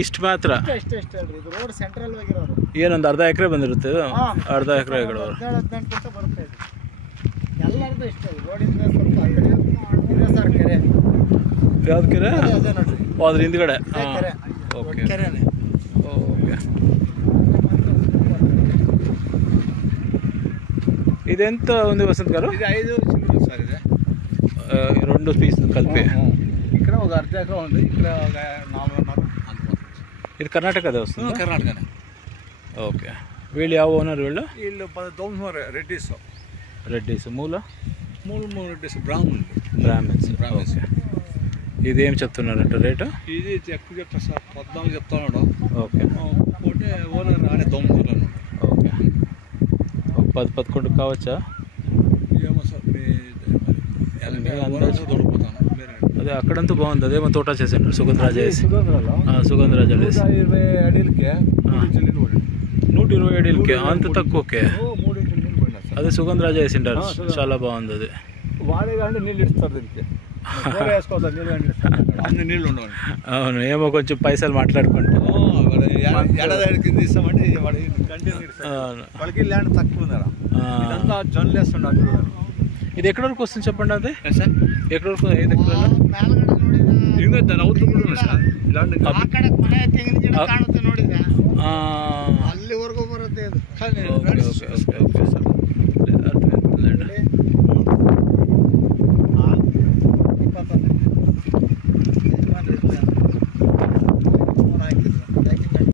ಇಷ್ಟು ಮಾತ್ರ ಇಷ್ಟೇ ಅಲ್ರಿ ಇದು ರೋಡ್ ಸೆಂಟ್ರಲ್ ಆಗಿರೋದು ಏನೊಂದು ಅರ್ಧ ಎಕರೆ ಬಂದಿರುತ್ತೆ ಅರ್ಧ ಎಕರೆ 17-18 ಕ್ವಿಂಟಲ್ ಬರುತ್ತೆ ಇದು ಎಲ್ಲರದು ಇಷ್ಟೇ ರೋಡಿಂದ ಸ್ವಲ್ಪ ಆ ಕಡೆ ಇದೆ ಸರ್ ಕೆರೆ ಯಾವ್ದು ಕೆರೆ ಅದೇ ನೋಡ್ರಿ ಅದ್ರ ಹಿಂದ್ಗಡೆ ಕೆರೆ ಓಕೆ ಕೆರೆನೇ ಓಕೆ ಇದೆಂತ ఉంది వసంత్ గారు ఇది 5 చిల్లులు సార్ ఇది 2 పీస్ కలిపి ఇక్కడ ఒక అర్ధ ఎకరం ఉంది ఇక్కడ ఒక 4.5 ఇది కర్ణాటకదే వస్తుంది కర్ణాటకనే ఓకే వీళ్ళు ಯಾವ ఓనర్ వీళ్ళు దోమర్ రెడ్డిస్ మూల రెడ్డిస్ బ్రాహ్మణ్స్ ఓకే ఇదేం చెప్తున్నారంట రేటు ఇది ఎక్కువ చెప్తా సార్ 14 చెప్తున్నాడు ఓకే ఒకటి ఓనర్ ఆడే దోమర్ ఓకే 10-11 కావచ్చా ఏమో సార్ దొరికిపోతాను అదే అక్కడంతా బాగుంది అదేమో తోట చేసాను సుగంధరాజ సుగంధరాజ 120 అడిలకి 120 అడిలకి అంత తక్కువకే అదే సుగంధరాజ వేసింటారు చాలా బాగుంది అది వాడే కానీ నీళ్ళు ఇస్తారు దీనికి అన్ని నీళ్ళు ఉండవు అవును ఏమో కొంచెం పైసలు మాట్లాడుకుంటా ఏడాది కింద ఇస్తామంటే వాళ్ళకి ల్యాండ్ తక్కువ ఉందా ఇదంతా జొన్నలు వేస్తుండ ఇది ఎక్కడి వరకు వస్తుంది చెప్పండి అది ఎక్కడి వరకు ఐదు ఇంకా దాని అవుతుంది కూడా ఉంది సార్ ಅಲ್ಲಿವರೆಗೂ ಬರುತ್ತೆ